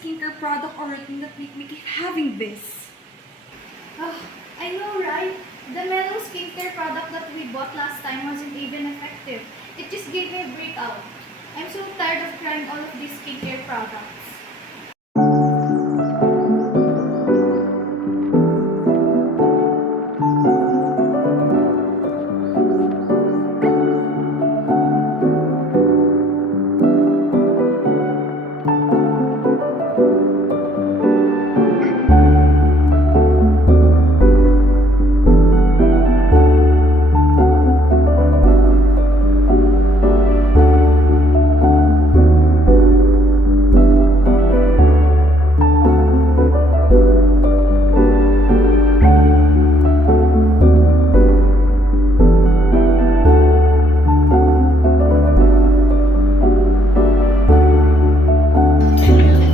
skincare product or routine that make me keep having this? Oh, I know, right? The Mellow skincare product that we bought last time wasn't even effective. It just gave me a breakout. I'm so tired of trying all of these skincare products.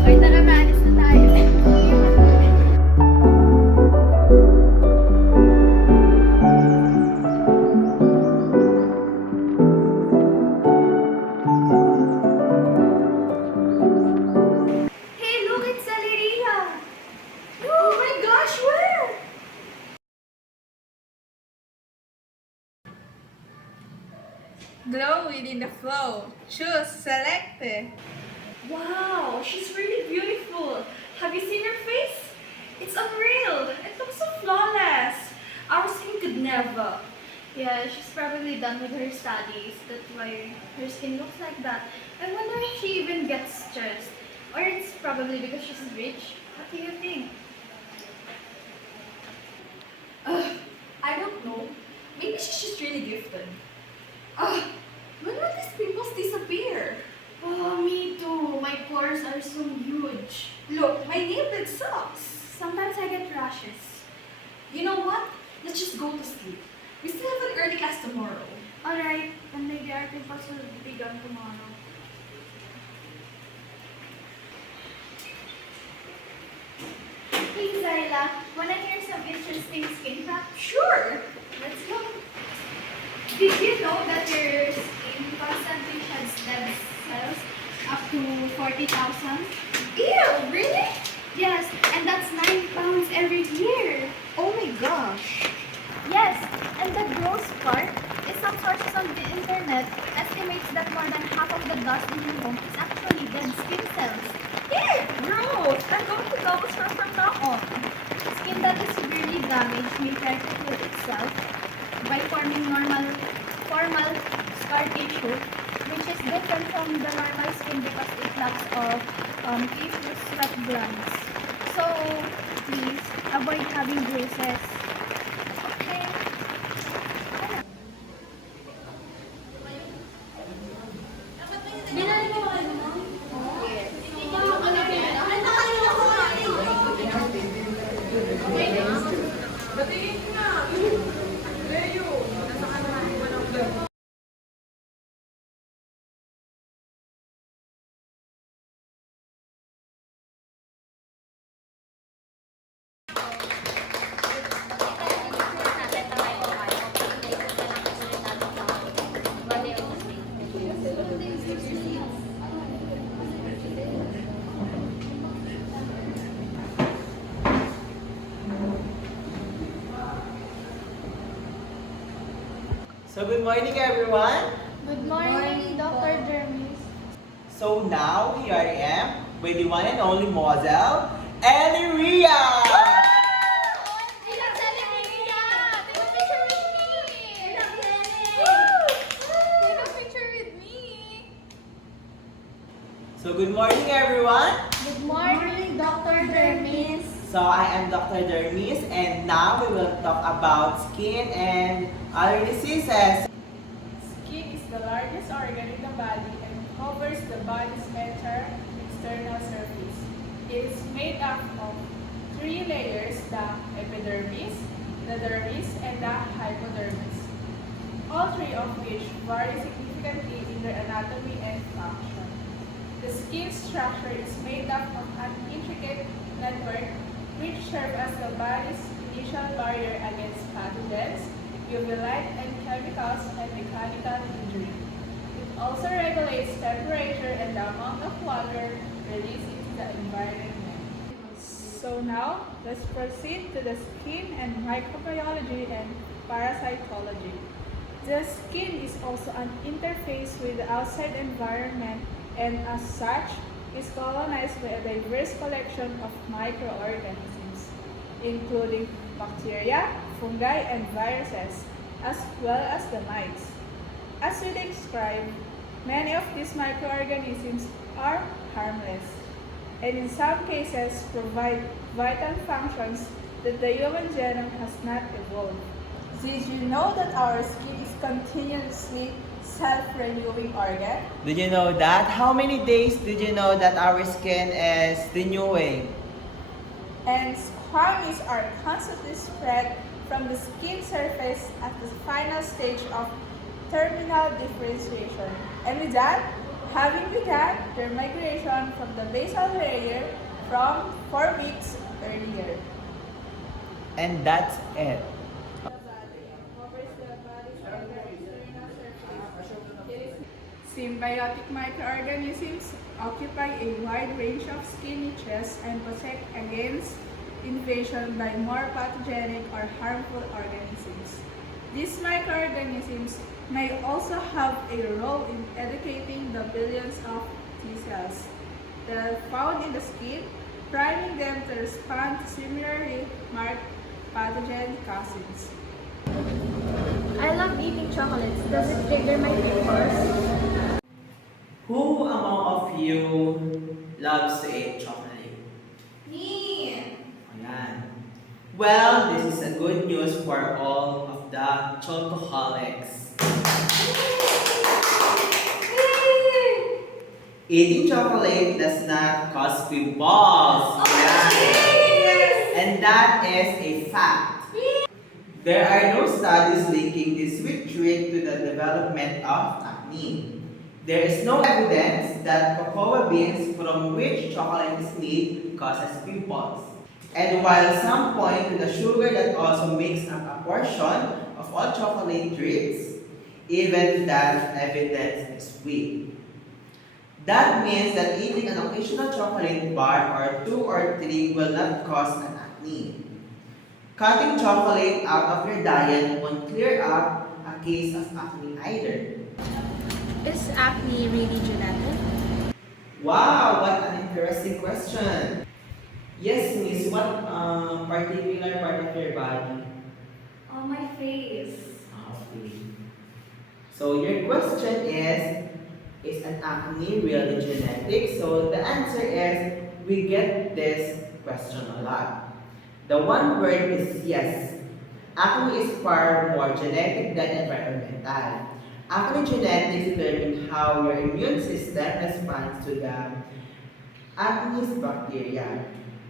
Ay, tara, maalis na tayo. Hey, look, it's Valeria! Oh my gosh, where? Glow within the flow. Choose select. Wow, she's really beautiful. Have you seen her face? It's unreal. It looks so flawless. Our skin could never. Yeah, she's probably done with her studies. That's why her skin looks like that. I wonder if she even gets stressed. Or it's probably because she's rich. What do you think? I don't know. Maybe she's just really gifted. Ugh, when will these pimples disappear? Oh, me too. My pores are so huge. Look, my nail bed sucks. Sometimes I get rashes. You know what? Let's just go to sleep. We still have an early class tomorrow. Alright, and maybe our pimples will be gone tomorrow. Hey, Zyla, wanna hear some interesting skin facts? Sure. Let's go. Did you know that your skin constantly sheds dead cells up to 40,000? Ew, really? Yes, and that's 9 pounds every year. Oh my gosh. Yes, and the gross part is some sources on the internet estimates that more than half of the dust in your home is actually dead skin cells. Ew, gross. I'm going to double sure from now on. Skin that is severely damaged may try to heal itself by forming formal scar tissue, which is different from the normal skin because it lacks of tissue sweat glands. So please avoid having bruises. Okay. Bilal mo ano? So good morning everyone. Good morning, Dr. Jermis. So now here I am with the one and only model, Ellie Ria. So good morning everyone. Good morning, Dr. Jermis. So I am Dr. Dermis and now we will talk about skin and other diseases. Skin is the largest organ in the body and covers the body's entire external surface. It is made up of 3 layers, the epidermis, the dermis, and the hypodermis, all 3 of which vary significantly in their anatomy and function. The skin structure is made up of an intricate network which serve as the body's initial barrier against pathogens, UV light and chemicals, and mechanical injury. It also regulates temperature and the amount of water released into the environment. So now, let's proceed to the skin and microbiology and parasitology. The skin is also an interface with the outside environment and as such is colonized by a diverse collection of microorganisms, including bacteria, fungi, and viruses, as well as the mites. As we described, many of these microorganisms are harmless and in some cases provide vital functions that the human genome has not evolved. Did you know that our skin is continuously self-renewing organ? Did you know that? How many days did you know that our skin is renewing? And squamous are constantly spread from the skin surface at the final stage of terminal differentiation. And with that, having begun their migration from the basal layer from 4 weeks earlier. And that's it. The body covers the body's external surface. It is symbiotic microorganisms occupy a wide range of skin niches and protect against invasion by more pathogenic or harmful organisms. These microorganisms may also have a role in educating the billions of T cells that are found in the skin, priming them to respond to similarly marked pathogen cousins. I love eating chocolates. Does it trigger my pimples? Who among of you loves to eat chocolate? Me! Ayan. Well, this is a good news for all of the chocoholics. Eating chocolate does not cause pimples. Yeah. And that is a fact. There are no studies linking this sweet treat to the development of acne. There is no evidence that cocoa beans from which chocolate is made causes pimples. And while some point to the sugar that also makes up a portion of all chocolate treats, even that evidence is weak. That means that eating an occasional chocolate bar or 2 or 3 will not cause an acne. Cutting chocolate out of your diet won't clear up a case of acne either. Is acne really genetic? Wow, what an interesting question. Yes, miss, what particular part of your body? On my face. Okay. So your question is an acne really genetic? So the answer is, we get this question a lot. The one word is yes. Acne is far more genetic than environmental. Acne genetics determine how your immune system responds to the acne bacteria,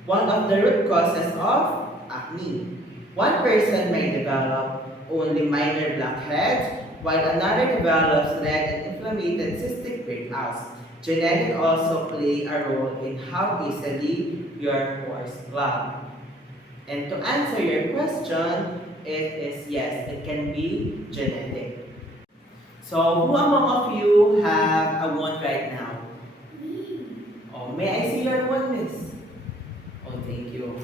one of the root causes of acne. One person may develop only minor blackheads, while another develops red and inflamed cystic breakouts. Genetics also play a role in how easily your pores clog. And to answer your question, it is yes, it can be genetic. So, who among of you have a wound right now? Oh, may I see your wound, miss? Oh, thank you.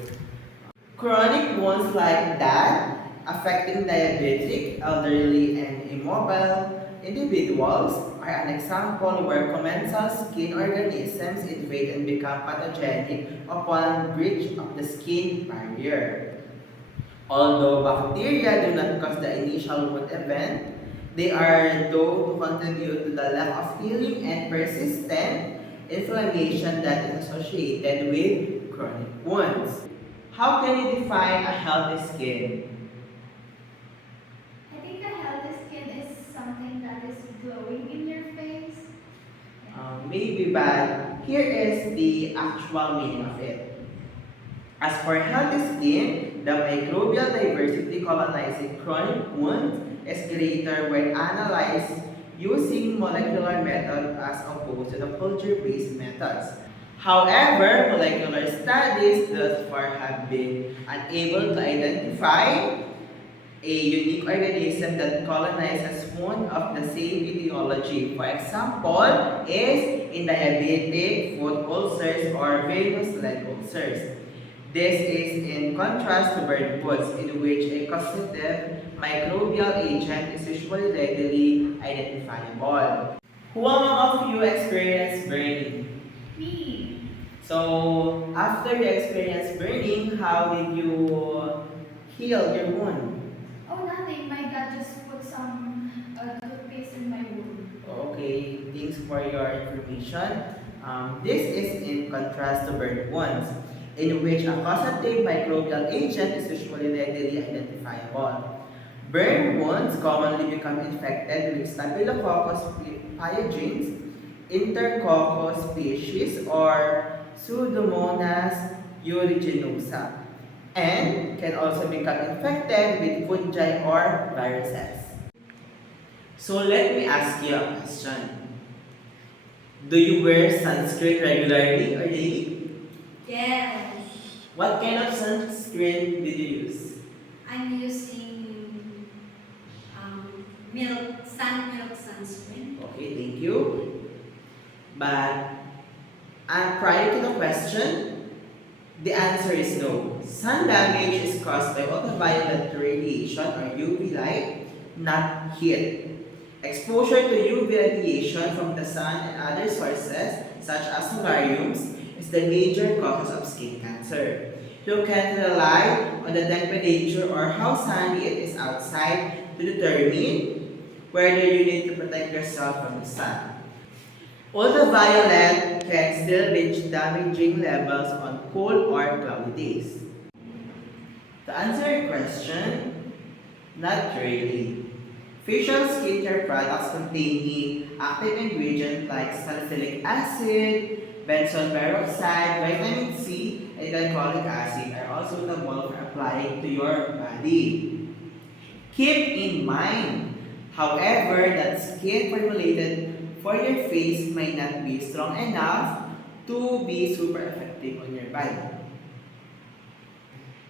Chronic wounds like that, affecting diabetic, elderly, and immobile individuals are an example where commensal skin organisms invade and become pathogenic upon breach of the skin barrier. Although bacteria do not cause the initial wound event, they are though to contribute to the lack of healing and persistent inflammation that is associated with chronic wounds. How can you define a healthy skin? I think a healthy skin is something that is glowing in your face. Maybe, but here is the actual meaning of it. As for healthy skin, the microbial diversity colonizing chronic wounds is greater when analyzed using molecular method as opposed to the culture-based methods. However, molecular studies thus far have been unable to identify a unique organism that colonizes wound of the same etiology. For example, is in diabetic foot ulcers or venous leg ulcers. This is in contrast to burn wounds, in which a causative microbial agent is usually readily identifiable. Who among of you experienced burning? Me. So, after you experienced burning, how did you heal your wound? Oh, nothing. My dad just put some toothpaste in my wound. Okay, thanks for your information. This is in contrast to burn wounds, in which a causative microbial agent is usually readily identifiable. Burn wounds commonly become infected with Staphylococcus pyogenes, Intercoccus species, or Pseudomonas aeruginosa, and can also become infected with fungi or viruses. So let me ask you a question. Do you wear sunscreen regularly or daily? Yes. What kind of sunscreen did you use? I'm using sun milk sunscreen. Okay, thank you. But prior to the question, the answer is no. Sun damage is caused by ultraviolet radiation or UV light, not heat. Exposure to UV radiation from the sun and other sources, such as solariums, is the major cause of skin cancer. You can rely on the temperature or how sunny it is outside to determine whether you need to protect yourself from the sun. Ultraviolet can still reach damaging levels on cold or cloudy days. To answer your question, not really. Facial skincare products containing active ingredients like salicylic acid, benzoyl peroxide, vitamin C, and glycolic acid are also suitable for applying to your body. Keep in mind, however, that skin formulated for your face may not be strong enough to be super effective on your body.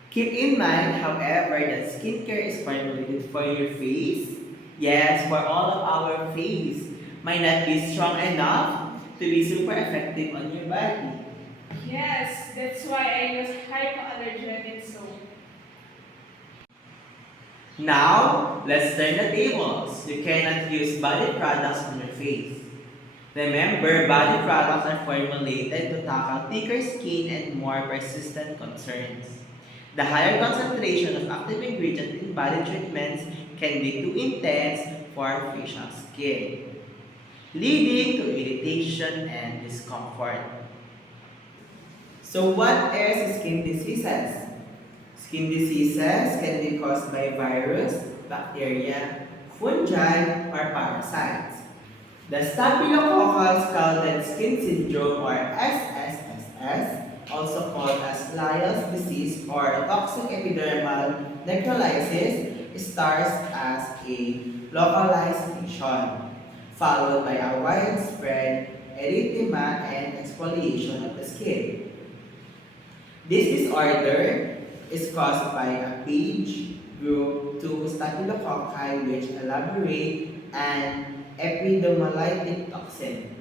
Keep in mind, however, that skincare is formulated for your face. Yes, for all of our face might not be strong enough to be super effective on your body. Yes, that's why I use hypoallergenic soap. Now, let's turn the tables. You cannot use body products on your face. Remember, body products are formulated to tackle thicker skin and more persistent concerns. The higher concentration of active ingredients in body treatments can be too intense for facial skin, leading to irritation and discomfort. So what is skin diseases? Skin diseases can be caused by virus, bacteria, fungi, or parasites. The Staphylococcus scalded skin syndrome or SSSS, also called as Lyell's disease or toxic epidermal necrolysis, starts as a localized lesion, followed by a widespread erythema and exfoliation of the skin. This disorder is caused by a page group 2 staphylococci which elaborate an epidermolytic toxin.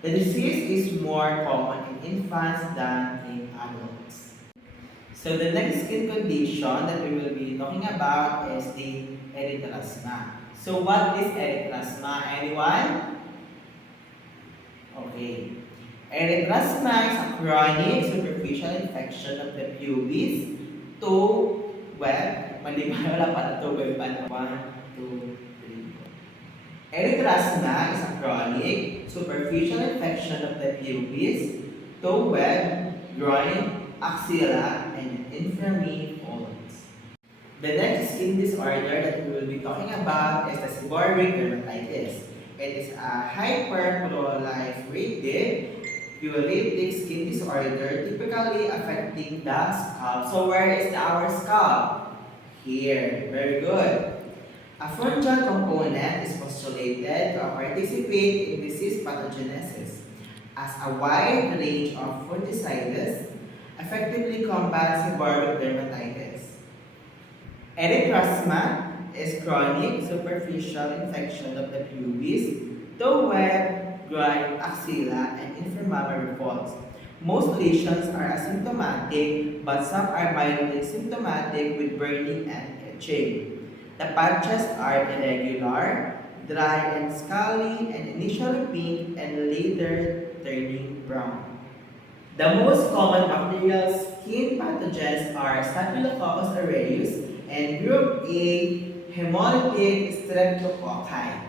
The disease is more common in infants than in adults. So the next skin condition that we will be talking about is the erythrasma. So what is erythrasma? Anyone? Okay. Erythrasma is a chronic superficial infection of the pubis, toe, web, mali ba? Wala pa na toe, web pa na. 1, 2, 3. Erythrasma is a chronic superficial infection of the pubis, toe web, groin, axilla, and inframi folds. The next skin disorder that we will be talking about is the seborrheic dermatitis. It is a hyperproliferative uritic skin disorder typically affecting the scalp. So where is our scalp? Here. Very good. A fungal component is postulated to participate in disease pathogenesis, as a wide range of fungicides effectively combats seborrheic dermatitis. Erythrasma is chronic superficial infection of the pubis, toe web, groin, axilla, and inflammatory folds. Most lesions are asymptomatic, but some are mildly symptomatic with burning and itching. The patches are irregular, dry and scaly, and initially pink and later turning brown. The most common bacterial skin pathogens are Staphylococcus aureus and Group A hemolytic streptococci.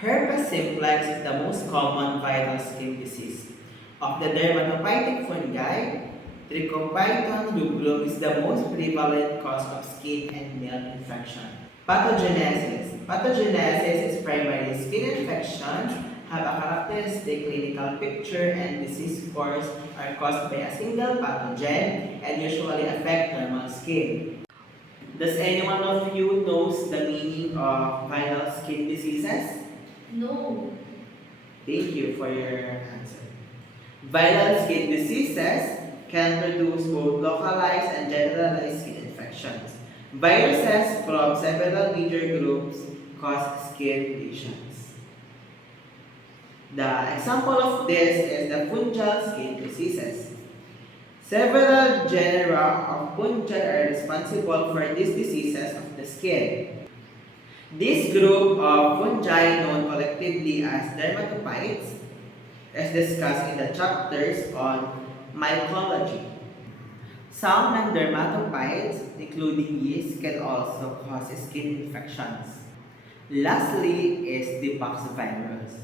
Herpes simplex is the most common viral skin disease. Of the dermatophytic fungi, Trichophyton rubrum is the most prevalent cause of skin and nail infection. Pathogenesis. Pathogenesis is primary skin infections have a characteristic clinical picture and disease course are caused by a single pathogen and usually affect normal skin. Does anyone of you knows the meaning of viral skin diseases? No. Thank you for your answer. Viral skin diseases can produce both localized and generalized skin infections. Viruses from several major groups cause skin lesions. The example of this is the fungal skin diseases. Several genera of fungi are responsible for these diseases of the skin. This group of fungi, known collectively as dermatophytes, is discussed in the chapters on mycology. Some non-dermatophytes, including yeast, can also cause skin infections. Lastly is the pox virus.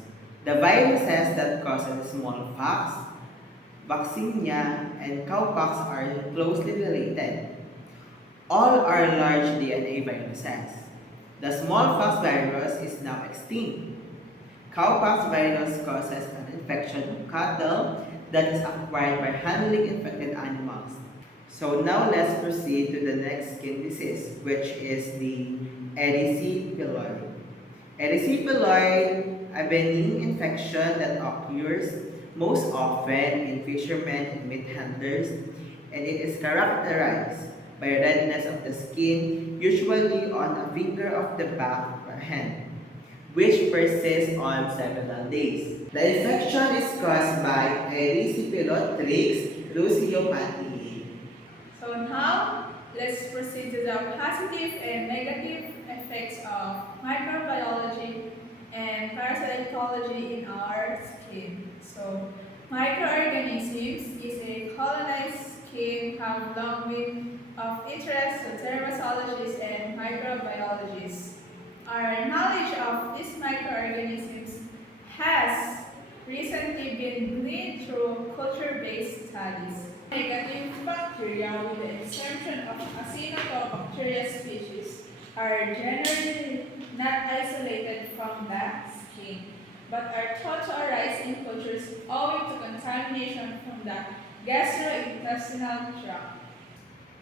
The viruses that causes smallpox, vaccinia, and cowpox are closely related. All are large DNA viruses. The smallpox virus is now extinct. Cowpox virus causes an infection of cattle that is acquired by handling infected animals. So now let's proceed to the next skin disease, which is the erysipeloid. Erysipeloid, a benign infection that occurs most often in fishermen and meat hunters, and it is characterized by redness of the skin, usually on a finger of the back or hand, which persists on several days. The infection is caused by Erysipelotrix luciopathiae. So now, let's proceed to the positive and negative effects of microbiology and parasitology in our skin. So, microorganisms is a colonized skin have long been of interest to dermatologists and microbiologists. Our knowledge of these microorganisms has recently been gleaned through culture-based studies. Negative bacteria, with the exception of Acinetobacteria species, are generally not isolated from the skin, but are thought to arise in cultures owing to contamination from the gastrointestinal tract.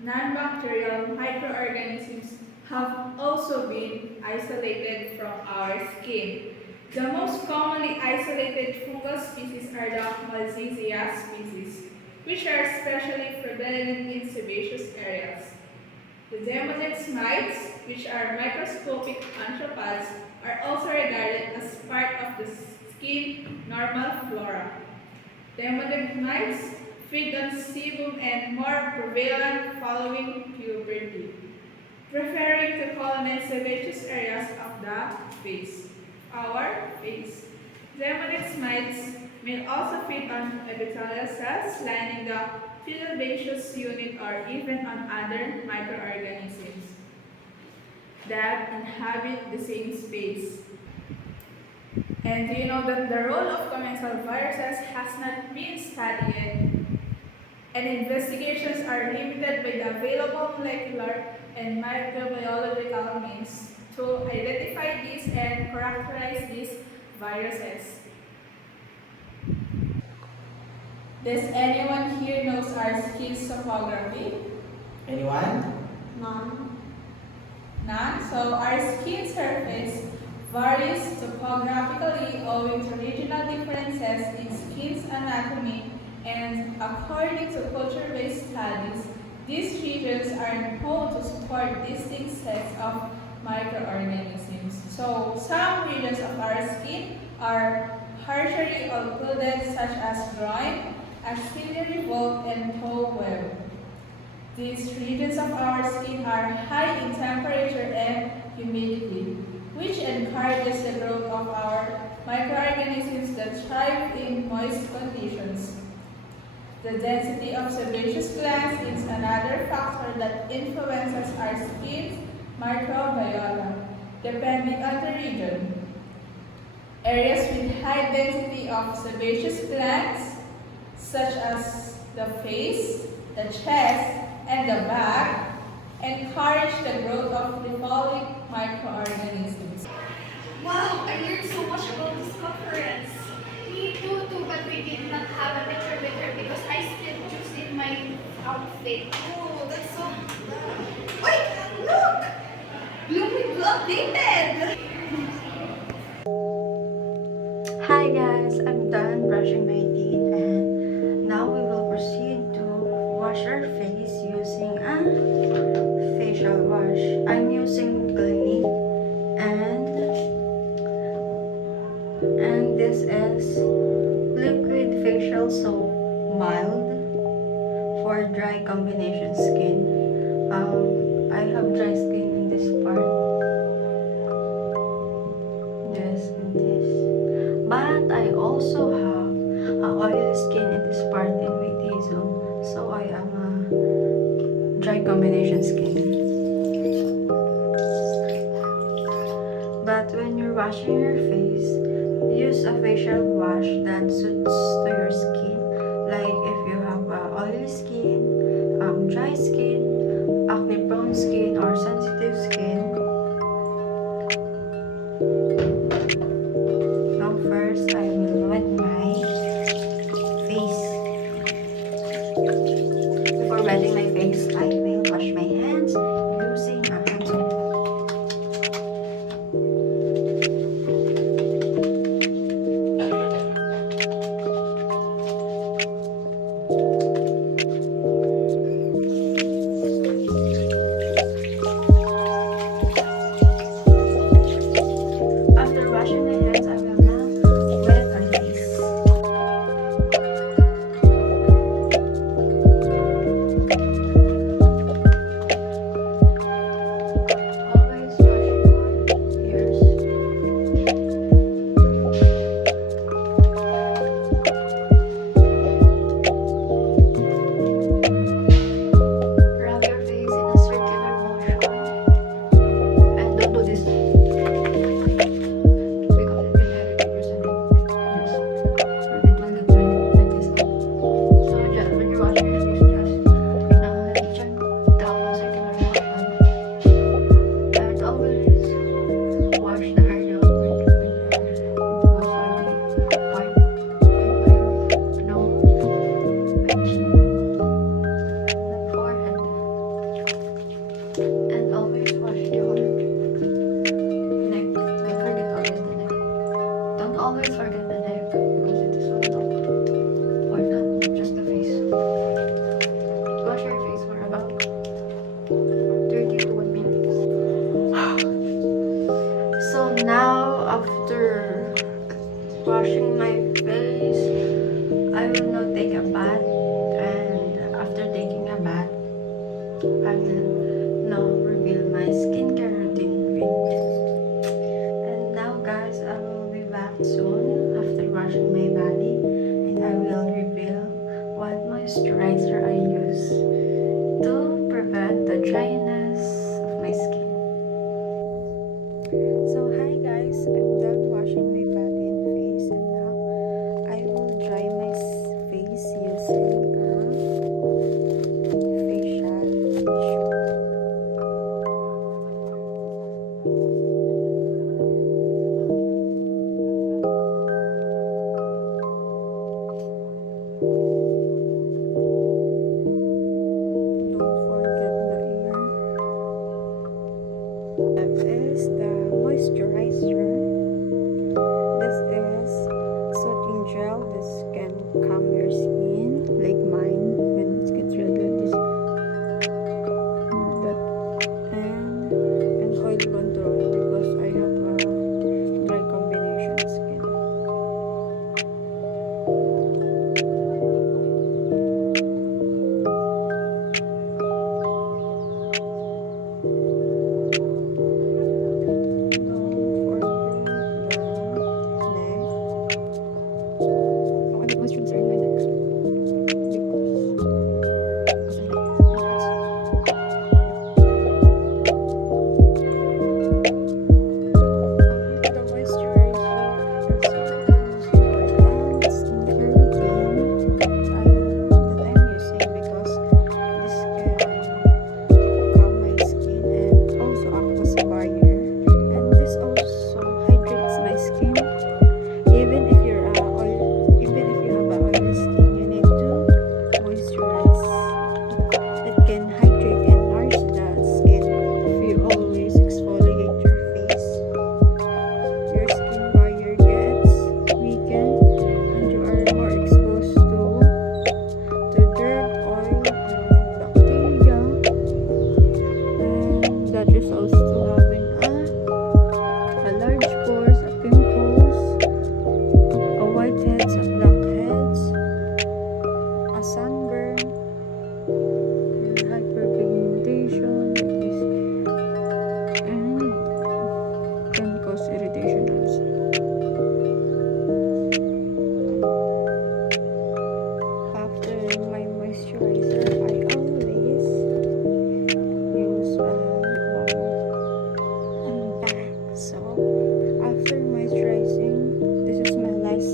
Non-bacterial microorganisms have also been isolated from our skin. The most commonly isolated fungal species are the Malvasia species, which are especially prevalent in sebaceous areas. The Demodex mites, which are microscopic arthropods, are also regarded as part of the skin normal flora. Demodex mites feed on sebum and more prevalent following puberty, preferring to colonize sebaceous areas of the face. Our face. Demodex mites may also feed on epithelial cells lining the pilobaceous unit or even on other microorganisms that inhabit the same space. And do you know that the role of commensal viruses has not been studied, and investigations are limited by the available molecular and microbiological means to identify these and characterize these viruses. Does anyone here knows our skin topography? Anyone? None. None? So our skin surface varies topographically owing to regional differences in skin's anatomy, and according to culture-based studies, These regions are known to support distinct sets of microorganisms. So, some regions of our skin are partially occluded, such as groin, axillary vault, and toe web. These regions of our skin are high in temperature and humidity, which encourages the growth of our microorganisms that thrive in moist conditions. The density of sebaceous glands is another factor that influences our skin's microbiota, depending on the region. Areas with high density of sebaceous glands, such as the face, the chest, and the back, encourage the growth of lipolic microorganisms. Wow, I learned so much about this conference. Me too, but we did not have a picture with her because I still choose in my outfit. Oh, that's so... Wait, look! Blooming updated! Hi guys, I'm done brushing my teeth and now we will proceed to wash our face using a facial wash. I'm using Clinique and this is liquid facial soap mild for dry combination skin. I have dry skin in this part. This and this. But I also have oily skin in this part in my T-zone. So I am a dry combination skin. But when you're washing your face, use a facial wash that suits to your skin. Like if you have oily skin, dry skin, acne prone skin, or sensitive skin. Now first, I will wet my face. Before wetting my face, I will wash my hands using a hand soap. After washing my hands, I will now wet my face. Always wash your ears. Rub your face in a circular motion. And don't do this because it will irritate your skin. Yes. Or it will get red like this. So just when you're washing your face, just check down the circular motion. And always wash the area where it goes on the pipe, nose, and chin, and forehead. And always wash your neck. Don't forget always the neck. Don't always forget the neck because it is so important, not just the face. Wash your face for about 30 to 1 minute. So now after washing my face, I will now take a bath, and after taking a bath, I will now reveal my skincare routine with. And now guys, I will be back soon after washing my body, and I will reveal what moisturizer I use to prevent the dryness of my skin. So hi guys, I'm done washing my body and face, and now I will dry my face using a facial tissue. Don't forget the ear.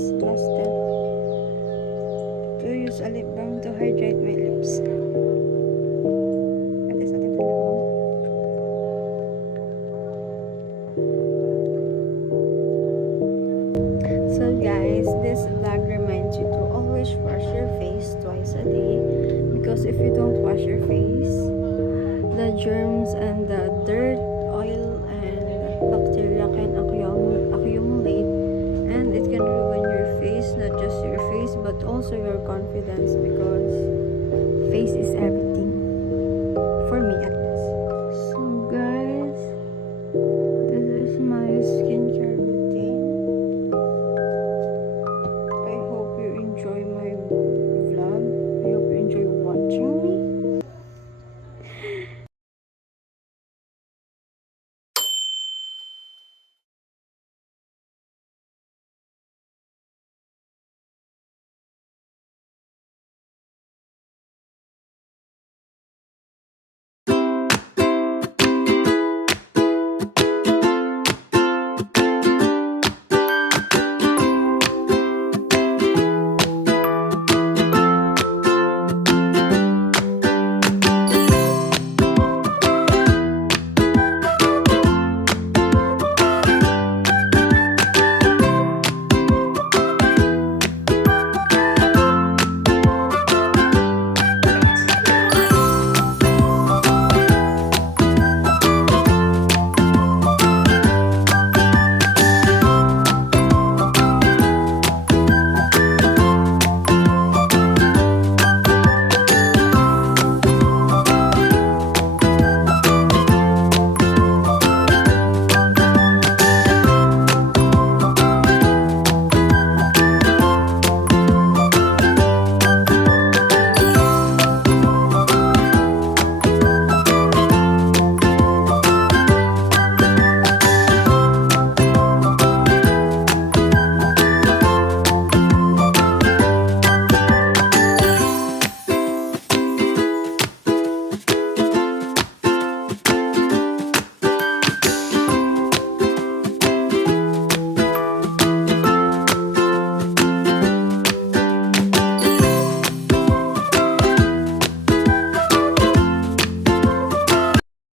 last step. To use a lip balm to hydrate my lips. Ito is ating lip balm. So guys, this vlog reminds you to always wash your face twice a day, because if you don't wash your face, the germs and the dirt, oil, and bacteria can accumulate, and it can ruin your face, not just your face but also your confidence,